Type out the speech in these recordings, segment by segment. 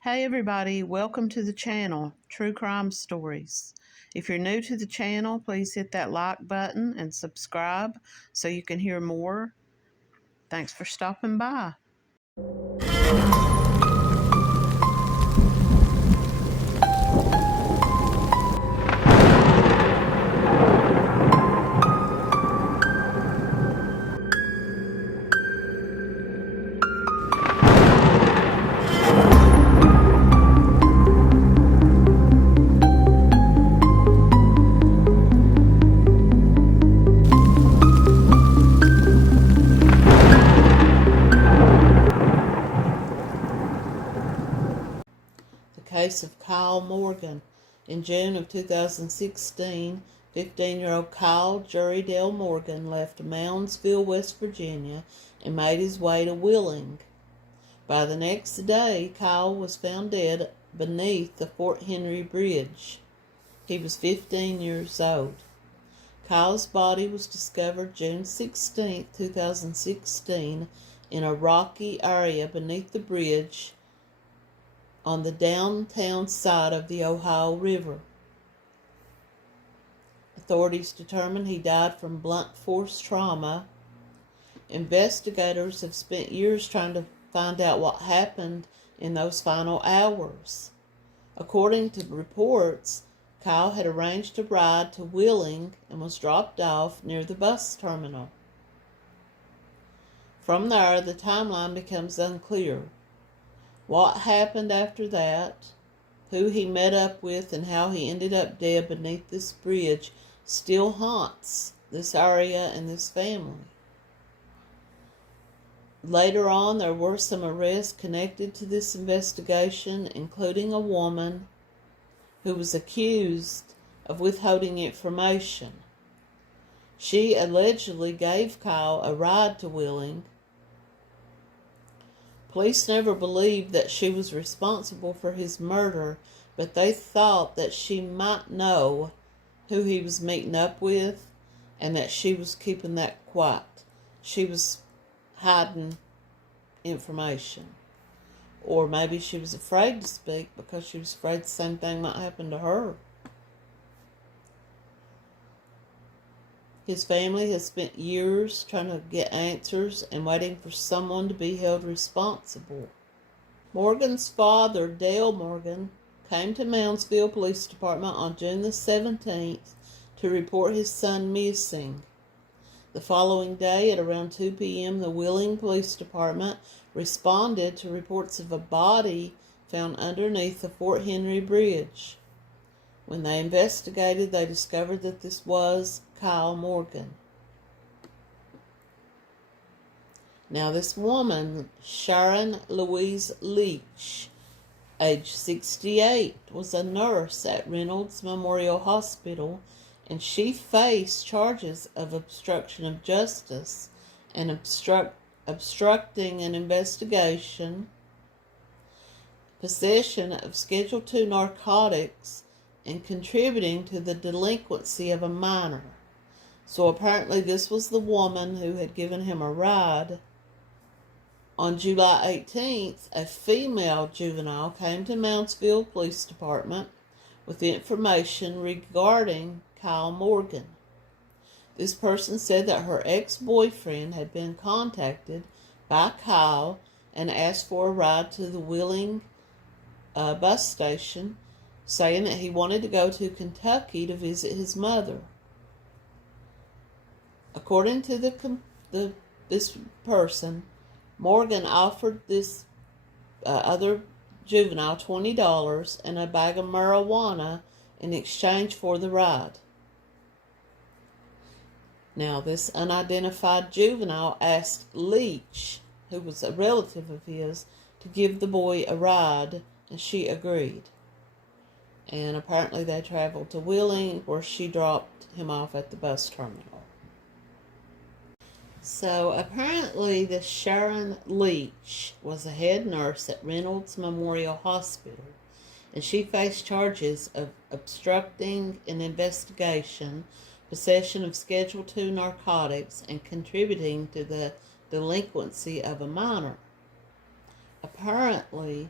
Hey everybody, welcome to the channel, True Crime Stories. If you're new to the channel, please hit that like button and subscribe so you can hear more. Thanks for stopping by. The case of Kyle Morgan. In June of 2016, 15-year-old Kyle Jurydale Morgan left Moundsville, West Virginia, and made his way to Wheeling. By the next day, Kyle was found dead beneath the Fort Henry Bridge. He was 15 years old. Kyle's body was discovered June 16, 2016, in a rocky area beneath the bridge on the downtown side of the Ohio River. Authorities determined he died from blunt force trauma. Investigators have spent years trying to find out what happened in those final hours. According to reports, Kyle had arranged a ride to Wheeling and was dropped off near the bus terminal. From there, the timeline becomes unclear. What happened after that, who he met up with, and how he ended up dead beneath this bridge still haunts this area and this family. Later on, there were some arrests connected to this investigation, including a woman who was accused of withholding information. She allegedly gave Kyle a ride to Wheeling. Police never believed that she was responsible for his murder, but they thought that she might know who he was meeting up with and that she was keeping that quiet. She was hiding information. Or maybe she was afraid to speak because she was afraid the same thing might happen to her. His family has spent years trying to get answers and waiting for someone to be held responsible. Morgan's father, Dale Morgan, came to Moundsville Police Department on June the 17th to report his son missing. The following day at around 2 p.m., the Wheeling Police Department responded to reports of a body found underneath the Fort Henry Bridge. When they investigated, they discovered that this was Kyle Morgan. Now, this woman, Sharon Louise Leach, age 68, was a nurse at Reynolds Memorial Hospital, and she faced charges of obstruction of justice and obstructing an investigation, possession of Schedule II narcotics, and contributing to the delinquency of a minor. So apparently this was the woman who had given him a ride. On July 18th, a female juvenile came to Moundsville Police Department with information regarding Kyle Morgan. This person said that her ex-boyfriend had been contacted by Kyle and asked for a ride to the Wheeling bus station, saying that he wanted to go to Kentucky to visit his mother. According to this person, Morgan offered this other juvenile $20 and a bag of marijuana in exchange for the ride. Now, this unidentified juvenile asked Leach, who was a relative of his, to give the boy a ride, and she agreed. And apparently they traveled to Wheeling, where she dropped him off at the bus terminal. So apparently this Sharon Leach was a head nurse at Reynolds Memorial Hospital, and she faced charges of obstructing an investigation, possession of Schedule II narcotics, and contributing to the delinquency of a minor. Apparently,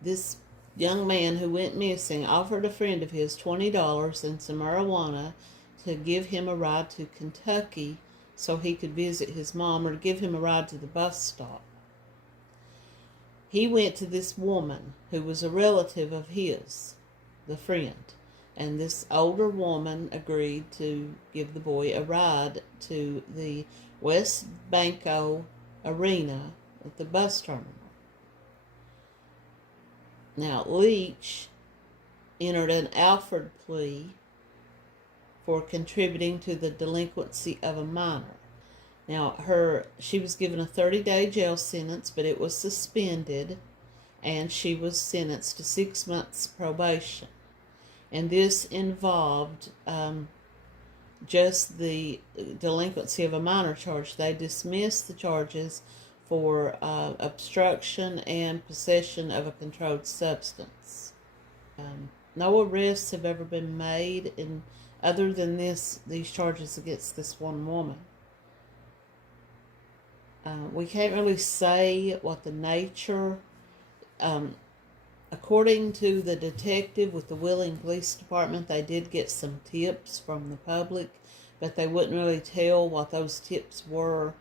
This young man who went missing offered a friend of his $20 and some marijuana to give him a ride to Kentucky so he could visit his mom, or to give him a ride to the bus stop. He went to this woman who was a relative of his, the friend, and this older woman agreed to give the boy a ride to the West Banco Arena at the bus terminal. Now, Leach entered an Alford plea for contributing to the delinquency of a minor. Now, she was given a 30-day jail sentence, but it was suspended, and she was sentenced to 6 months probation. And this involved just the delinquency of a minor charge. They dismissed the charges for obstruction and possession of a controlled substance. No arrests have ever been made other than these charges against this one woman. We can't really say what the nature. According to the detective with the Wheeling Police Department, they did get some tips from the public, but they wouldn't really tell what those tips were.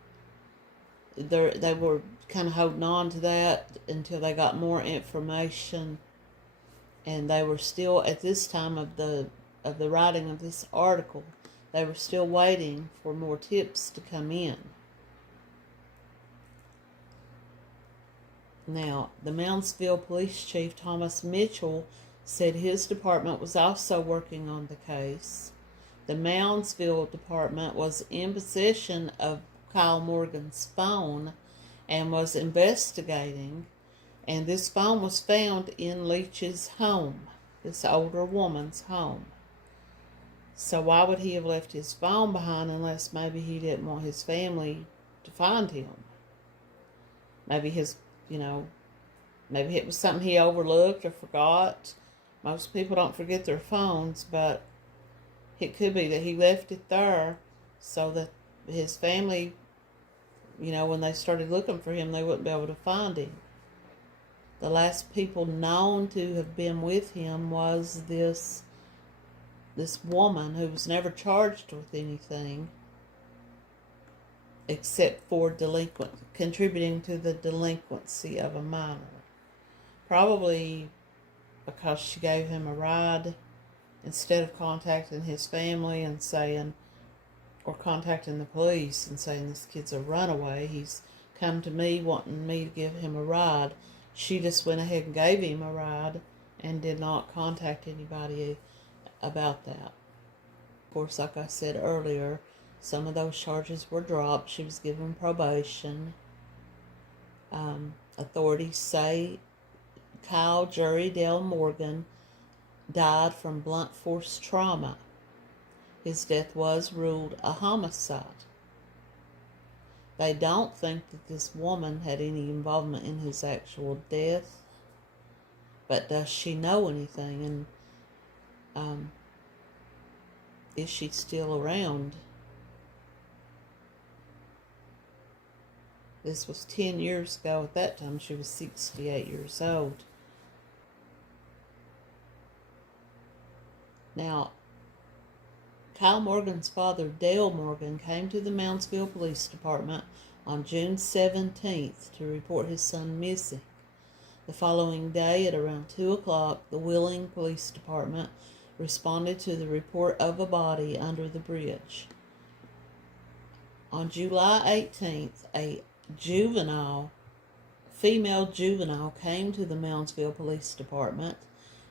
They were kind of holding on to that until they got more information, and they were still, at this time of the writing of this article, they were still waiting for more tips to come in. Now, the Moundsville Police Chief, Thomas Mitchell, said his department was also working on the case. The Moundsville department was in possession of Kyle Morgan's phone and was investigating, and this phone was found in Leach's home, this older woman's home. So why would he have left his phone behind unless maybe he didn't want his family to find him? Maybe maybe it was something he overlooked or forgot. Most people don't forget their phones, but it could be that he left it there so that his family, when they started looking for him, they wouldn't be able to find him. The last people known to have been with him was this woman who was never charged with anything except for contributing to the delinquency of a minor. Probably because she gave him a ride instead of contacting his family and saying, or contacting the police and saying, this kid's a runaway, he's come to me wanting me to give him a ride. She just went ahead and gave him a ride and did not contact anybody about that. Of course, like I said earlier, some of those charges were dropped. She was given probation. Authorities say Kyle Jerry Dale Morgan died from blunt force trauma. His death was ruled a homicide. They don't think that this woman had any involvement in his actual death, but does she know anything, and is she still around? This was 10 years ago. At that time, she was 68 years old. Now, Kyle Morgan's father, Dale Morgan, came to the Moundsville Police Department on June 17th to report his son missing. The following day, at around 2 o'clock, the Wheeling Police Department responded to the report of a body under the bridge. On July 18th, a female juvenile came to the Moundsville Police Department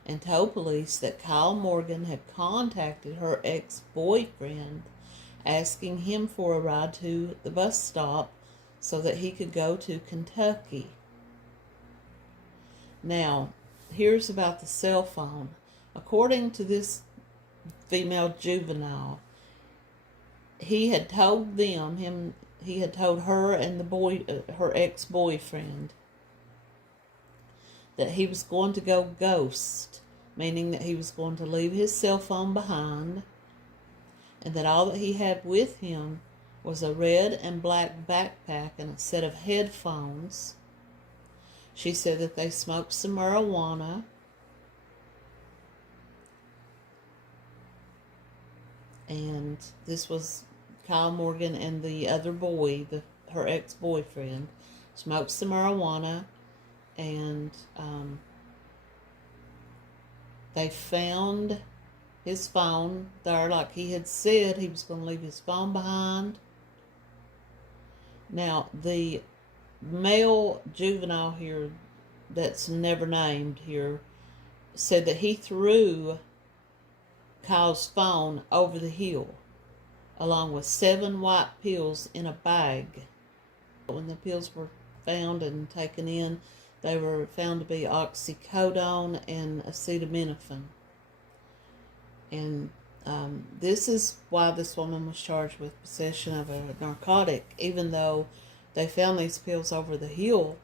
and told police that Kyle Morgan had contacted her ex-boyfriend asking him for a ride to the bus stop so that he could go to Kentucky. Now, here's about the cell phone. According to this female juvenile, he had told her and her ex-boyfriend, that he was going to go ghost, meaning that he was going to leave his cell phone behind, and that all that he had with him was a red and black backpack and a set of headphones. She said that they smoked some marijuana, and this was Kyle Morgan and the other boy, her ex-boyfriend, smoked some marijuana, and they found his phone there, like he had said he was going to leave his phone behind. Now, the male juvenile here that's never named here said that he threw Kyle's phone over the hill along with 7 white pills in a bag. When the pills were found and taken in, they were found to be oxycodone and acetaminophen. And this is why this woman was charged with possession of a narcotic, even though they found these pills over the hill,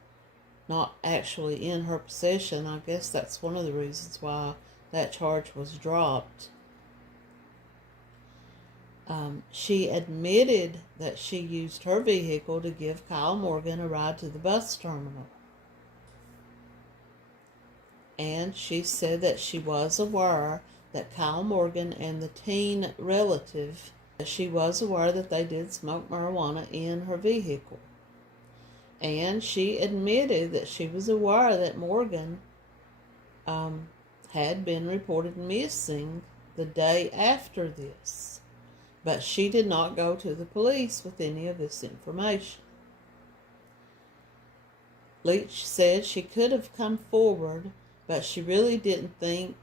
not actually in her possession. I guess that's one of the reasons why that charge was dropped. She admitted that she used her vehicle to give Kyle Morgan a ride to the bus terminal. And she said that she was aware that Kyle Morgan and the teen relative, she was aware that they did smoke marijuana in her vehicle. And she admitted that she was aware that Morgan had been reported missing the day after this. But she did not go to the police with any of this information. Leach said she could have come forward, but she really didn't think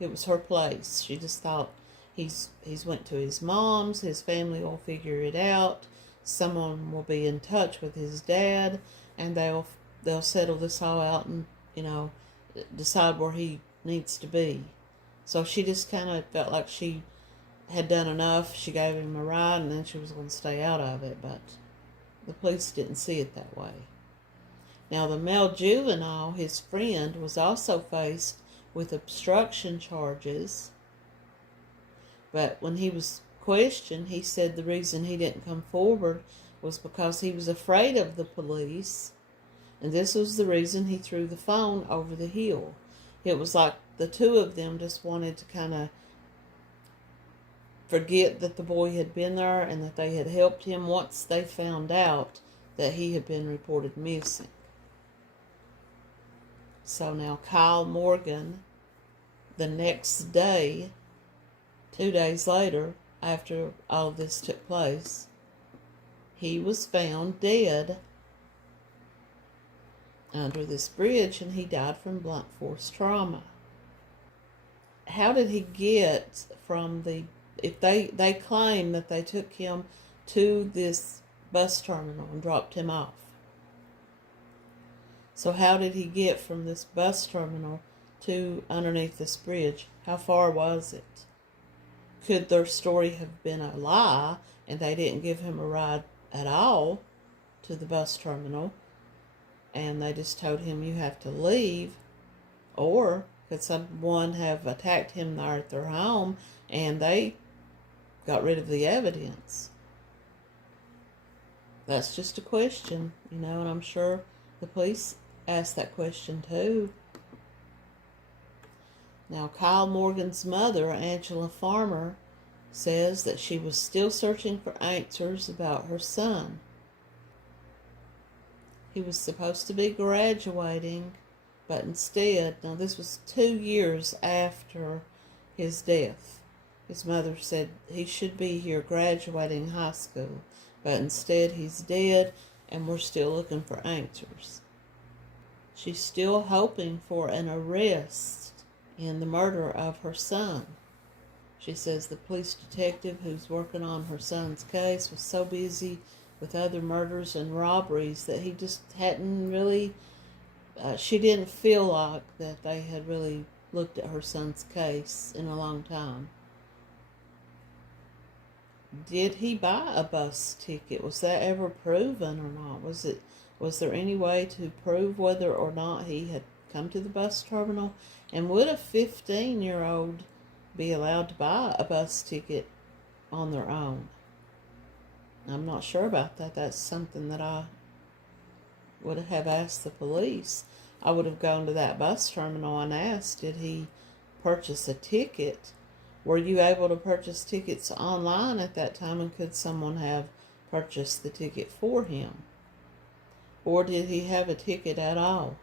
it was her place. She just thought he's went to his mom's, his family will figure it out, someone will be in touch with his dad, and they'll settle this all out and, decide where he needs to be. So she just kind of felt like she had done enough. She gave him a ride, and then she was going to stay out of it, but the police didn't see it that way. Now, the male juvenile, his friend, was also faced with obstruction charges, but when he was questioned, he said the reason he didn't come forward was because he was afraid of the police, and this was the reason he threw the phone over the hill. It was like the two of them just wanted to kind of forget that the boy had been there and that they had helped him once they found out that he had been reported missing. So now Kyle Morgan, the next day, 2 days later, after all of this took place, he was found dead under this bridge, and he died from blunt force trauma. How did he get from if they claim that they took him to this bus terminal and dropped him off. So how did he get from this bus terminal to underneath this bridge? How far was it? Could their story have been a lie and they didn't give him a ride at all to the bus terminal and they just told him you have to leave? Or could someone have attacked him there at their home and they got rid of the evidence? That's just a question, and I'm sure the police asked that question too. Now, Kyle Morgan's mother, Angela Farmer, says that she was still searching for answers about her son. He was supposed to be graduating, but instead, now this was 2 years after his death. His mother said he should be here graduating high school, but instead he's dead and we're still looking for answers. She's still hoping for an arrest in the murder of her son. She says the police detective who's working on her son's case was so busy with other murders and robberies that he just hadn't really, she didn't feel like that they had really looked at her son's case in a long time. Did he buy a bus ticket? Was that ever proven or not? Was there any way to prove whether or not he had come to the bus terminal? And would a 15-year-old be allowed to buy a bus ticket on their own? I'm not sure about that. That's something that I would have asked the police. I would have gone to that bus terminal and asked, did he purchase a ticket? Were you able to purchase tickets online at that time, and could someone have purchased the ticket for him? Or did he have a ticket at all?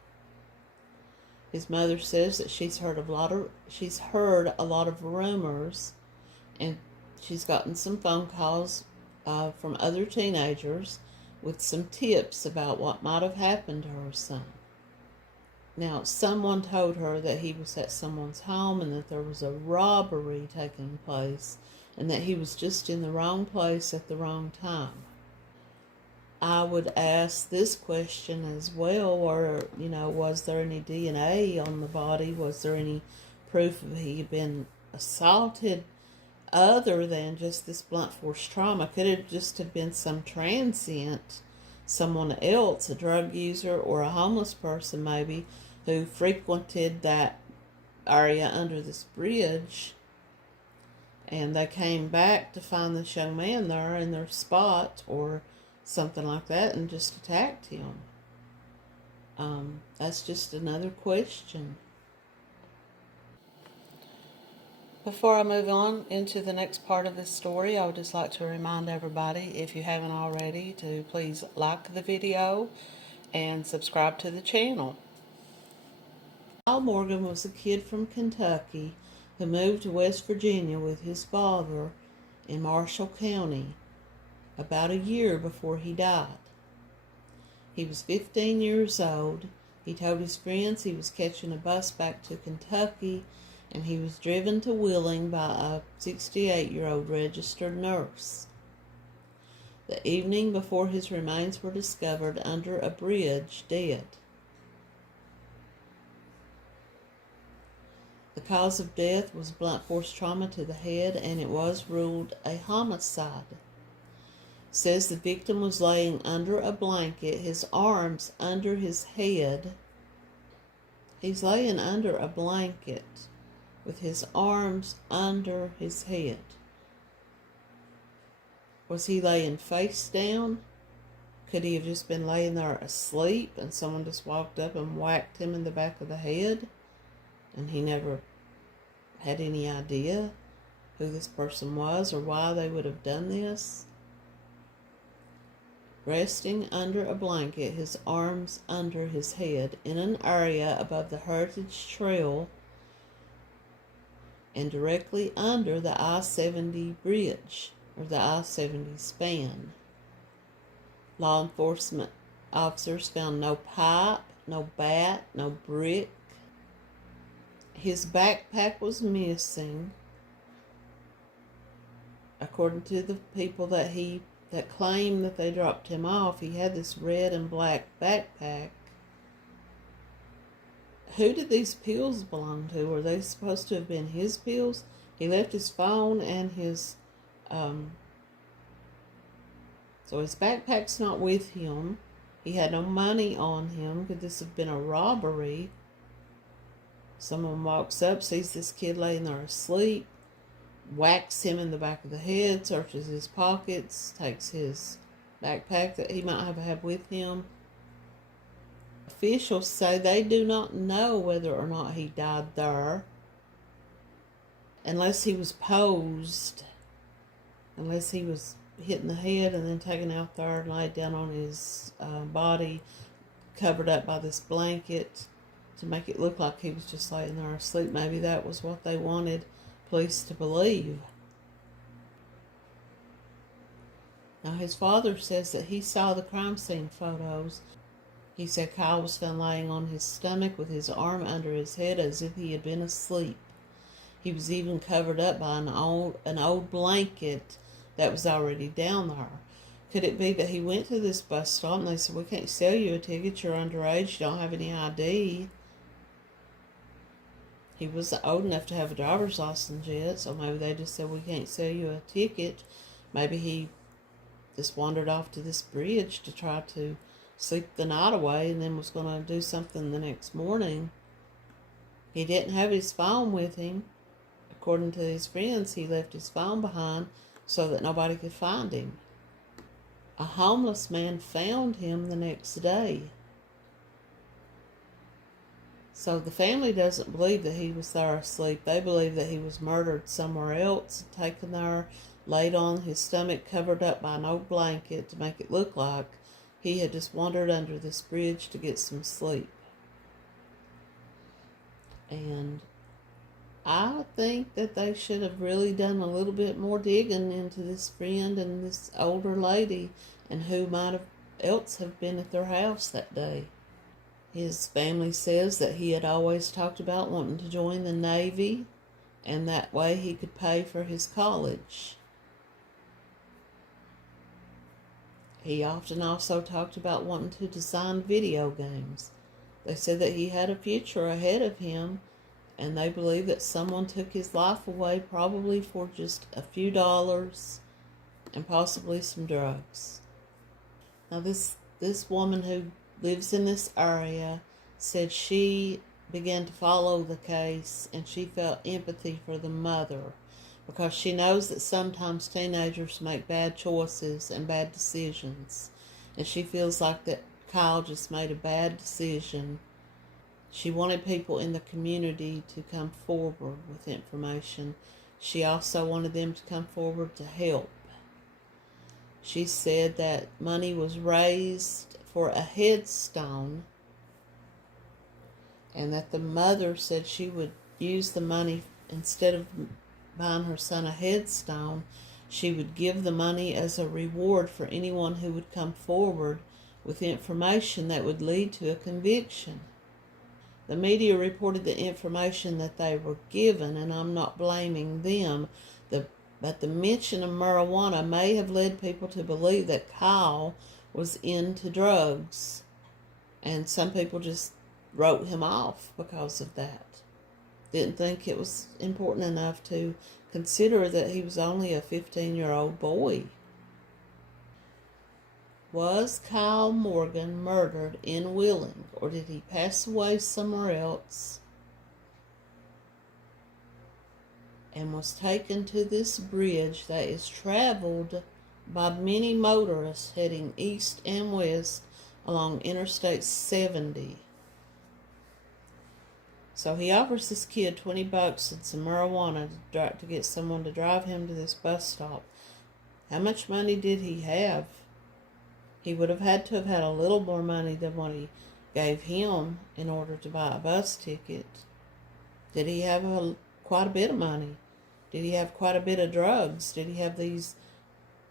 His mother says that she's heard a lot of rumors, and she's gotten some phone calls from other teenagers with some tips about what might have happened to her son. Now, someone told her that he was at someone's home and that there was a robbery taking place and that he was just in the wrong place at the wrong time. I would ask this question as well, or, was there any DNA on the body? Was there any proof of he had been assaulted other than just this blunt force trauma? Could it just have been some transient, someone else, a drug user or a homeless person maybe, who frequented that area under this bridge, and they came back to find this young man there in their spot or something like that and just attacked him? That's just another question. Before I move on into the next part of this story, I would just like to remind everybody, if you haven't already, to please like the video and subscribe to the channel. Al Morgan was a kid from Kentucky who moved to West Virginia with his father in Marshall County about a year before he died. He was 15 years old. He told his friends he was catching a bus back to Kentucky, and he was driven to Wheeling by a 68-year-old registered nurse. The evening before his remains were discovered under a bridge, dead. The cause of death was blunt force trauma to the head, and it was ruled a homicide. Says the victim was laying under a blanket, his arms under his head. He's laying under a blanket with his arms under his head. Was he laying face down? Could he have just been laying there asleep and someone just walked up and whacked him in the back of the head and he never had any idea who this person was or why they would have done this? Resting under a blanket, his arms under his head, in an area above the Heritage Trail and directly under the I-70 bridge, or the I-70 span. Law enforcement officers found no pipe, no bat, no brick. His backpack was missing. According to the people that claimed that they dropped him off, he had this red and black backpack. Who did these pills belong to? Were they supposed to have been his pills? He left his phone and his, so his backpack's not with him. He had no money on him. Could this have been a robbery? Someone walks up, sees this kid laying there asleep, whacks him in the back of the head, searches his pockets, takes his backpack that he might have had with him. Officials say they do not know whether or not he died there, unless he was posed, unless he was hit in the head and then taken out there and laid down on his body, covered up by this blanket to make it look like he was just laying there asleep. Maybe that was what they wanted police to believe. Now, his father says that he saw the crime scene photos. He said Kyle was found laying on his stomach with his arm under his head as if he had been asleep. He was even covered up by an old blanket that was already down there. Could it be that he went to this bus stop and they said, we can't sell you a ticket, you're underage, you don't have any ID? He wasn't old enough to have a driver's license yet, so maybe they just said, we can't sell you a ticket. Maybe he just wandered off to this bridge to try to sleep the night away and then was going to do something the next morning. He didn't have his phone with him. According to his friends, he left his phone behind so that nobody could find him. A homeless man found him the next day. So the family doesn't believe that he was there asleep. They believe that he was murdered somewhere else, taken there, laid on his stomach, covered up by an old blanket to make it look like he had just wandered under this bridge to get some sleep. And I think that they should have really done a little bit more digging into this friend and this older lady and who might have else have been at their house that day. His family says that he had always talked about wanting to join the Navy, and that way he could pay for his college. He often also talked about wanting to design video games. They said that he had a future ahead of him, and they believe that someone took his life away, probably for just a few dollars and possibly some drugs. Now this woman who lives in this area said she began to follow the case, and she felt empathy for the mother because she knows that sometimes teenagers make bad choices and bad decisions, and she feels like that Kyle just made a bad decision. She wanted people in the community to come forward with information. She also wanted them to come forward to help. She said that money was raised for a headstone, and that the mother said she would use the money, instead of buying her son a headstone, she would give the money as a reward for anyone who would come forward with information that would lead to a conviction. The media reported the information that they were given, and I'm not blaming them, but the mention of marijuana may have led people to believe that Kyle was into drugs, and some people just wrote him off because of that. Didn't think it was important enough to consider that he was only a 15-year-old boy. Was Kyle Morgan murdered in Wheeling, or did he pass away somewhere else and was taken to this bridge that is traveled by many motorists heading east and west along Interstate 70? So he offers this kid $20 and some marijuana to get someone to drive him to this bus stop. How much money did he have? He would have had to have had a little more money than what he gave him in order to buy a bus ticket. Did he have quite a bit of money? Did he have quite a bit of drugs? Did he have these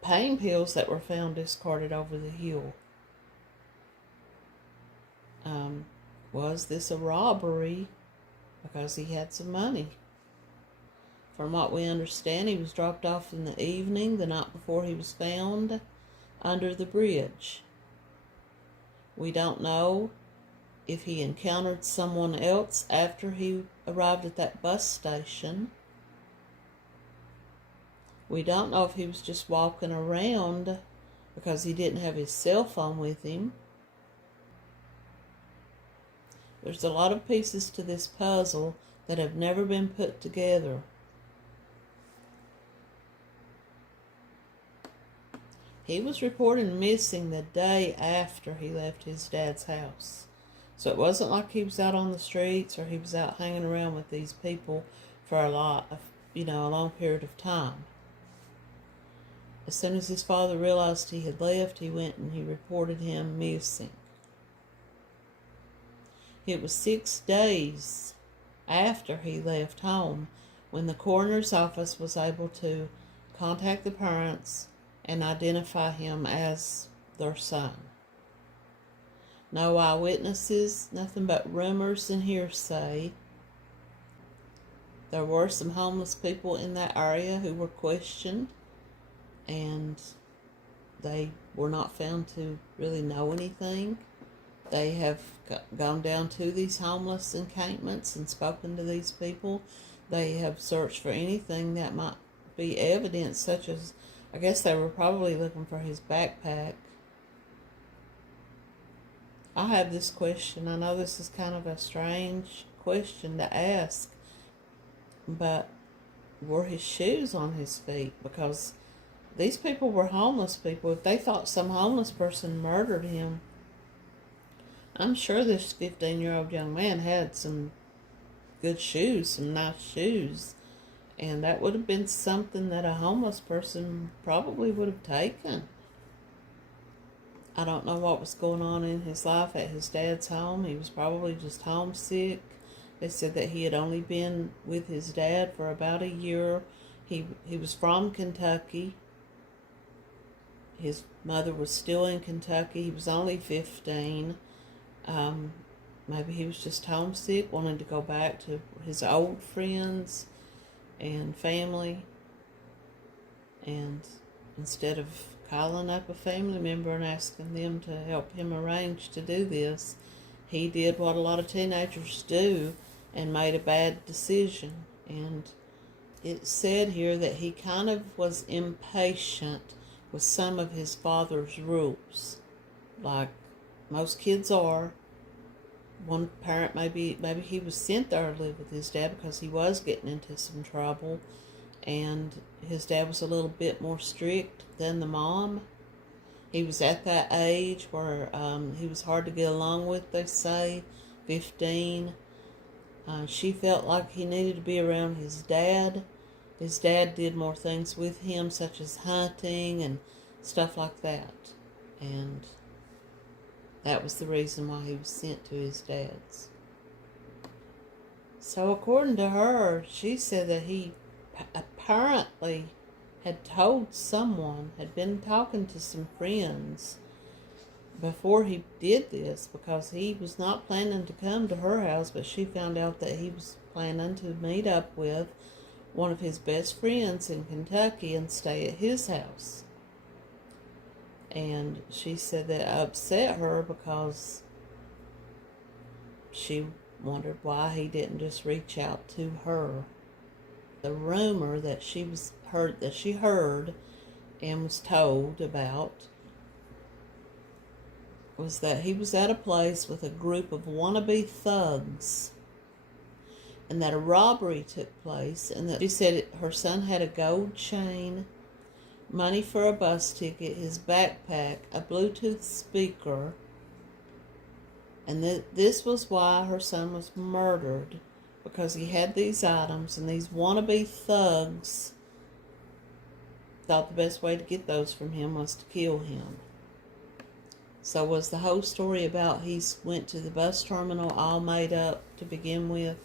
pain pills that were found discarded over the hill? Was this a robbery because he had some money? From what we understand, he was dropped off in the evening, the night before he was found, under the bridge. We don't know if he encountered someone else after he arrived at that bus station. We don't know if he was just walking around because he didn't have his cell phone with him. There's a lot of pieces to this puzzle that have never been put together. He was reported missing the day after he left his dad's house. So it wasn't like he was out on the streets or he was out hanging around with these people for a long period of time. As soon as his father realized he had left, he went and he reported him missing. It was 6 days after he left home when the coroner's office was able to contact the parents and identify him as their son. No eyewitnesses, nothing but rumors and hearsay. There were some homeless people in that area who were questioned, and they were not found to really know anything. They have gone down to these homeless encampments and spoken to these people. They have searched for anything that might be evidence, such as, I guess they were probably looking for his backpack. I have this question. I know this is kind of a strange question to ask, but were his shoes on his feet? Because these people were homeless people. If they thought some homeless person murdered him, I'm sure this 15-year-old young man had some good shoes, some nice shoes. And that would have been something that a homeless person probably would have taken. I don't know what was going on in his life at his dad's home. He was probably just homesick. They said that he had only been with his dad for about a year. He was from Kentucky. His mother was still in Kentucky. He was only 15. Maybe he was just homesick, wanted to go back to his old friends and family. And instead of calling up a family member and asking them to help him arrange to do this, he did what a lot of teenagers do and made a bad decision. And it said here that he kind of was impatient with some of his father's rules, like most kids are. One parent, maybe he was sent there to live with his dad because he was getting into some trouble, and his dad was a little bit more strict than the mom. He was at that age where he was hard to get along with, they say, 15. She felt like he needed to be around his dad. His dad did more things with him, such as hunting and stuff like that. And that was the reason why he was sent to his dad's. So according to her, she said that he apparently had told someone, had been talking to some friends before he did this, because he was not planning to come to her house, but she found out that he was planning to meet up with one of his best friends in Kentucky and stay at his house. And she said that upset her because she wondered why he didn't just reach out to her. The rumor that she heard and was told about was that he was at a place with a group of wannabe thugs, and that a robbery took place, and that she said her son had a gold chain, money for a bus ticket, his backpack, a Bluetooth speaker, and this was why her son was murdered, because he had these items, and these wannabe thugs thought the best way to get those from him was to kill him. So was the whole story about he went to the bus terminal all made up to begin with?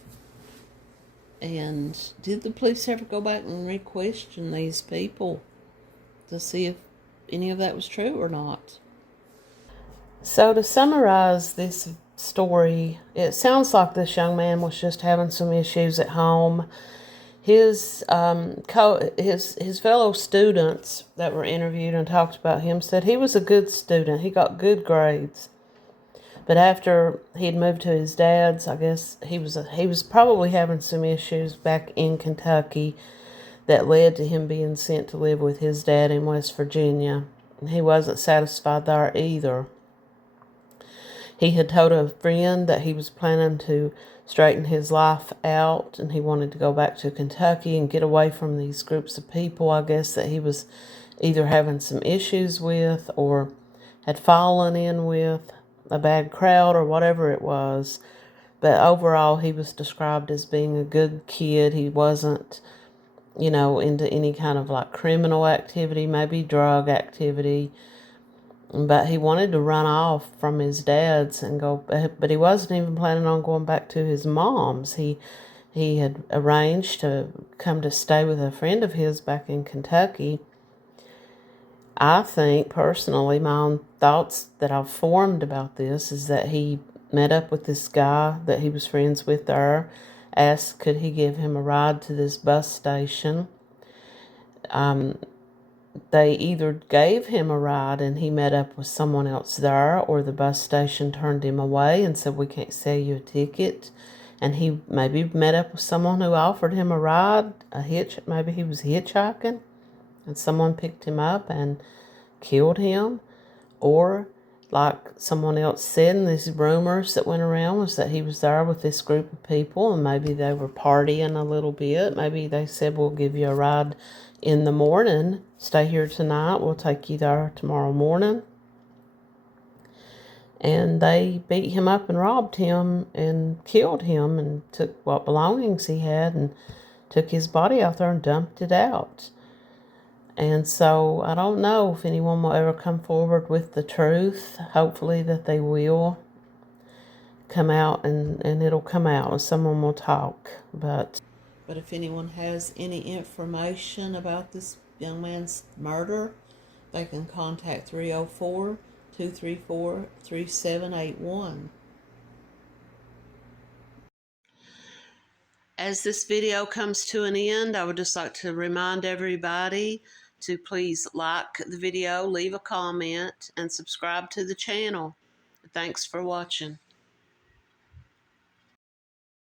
And did the police ever go back and re-question these people to see if any of that was true or not? So to summarize this story, it sounds like this young man was just having some issues at home. His fellow students that were interviewed and talked about him said he was a good student. He got good grades. But after he'd moved to his dad's, I guess he was probably having some issues back in Kentucky that led to him being sent to live with his dad in West Virginia. He wasn't satisfied there either. He had told a friend that he was planning to straighten his life out, and he wanted to go back to Kentucky and get away from these groups of people, I guess, that he was either having some issues with or had fallen in with, a bad crowd or whatever it was. But overall, he was described as being a good kid. He wasn't, into any kind of like criminal activity, maybe drug activity. But he wanted to run off from his dad's and go, but he wasn't even planning on going back to his mom's. He had arranged to come to stay with a friend of his back in Kentucky. I think, personally, my own thoughts that I've formed about this is that he met up with this guy that he was friends with there, asked could he give him a ride to this bus station. They either gave him a ride and he met up with someone else there, or the bus station turned him away and said, we can't sell you a ticket. And he maybe met up with someone who offered him a ride, maybe he was hitchhiking, and someone picked him up and killed him. Or, like someone else said, and these rumors that went around was that he was there with this group of people and maybe they were partying a little bit. Maybe they said, we'll give you a ride in the morning. Stay here tonight. We'll take you there tomorrow morning. and they beat him up and robbed him and killed him and took what belongings he had and took his body out there and dumped it out. And so I don't know if anyone will ever come forward with the truth. Hopefully that they will come out, and it'll come out and someone will talk. But if anyone has any information about this young man's murder, they can contact 304-234-3781. As this video comes to an end, I would just like to remind everybody to please like the video, leave a comment, and subscribe to the channel. Thanks for watching.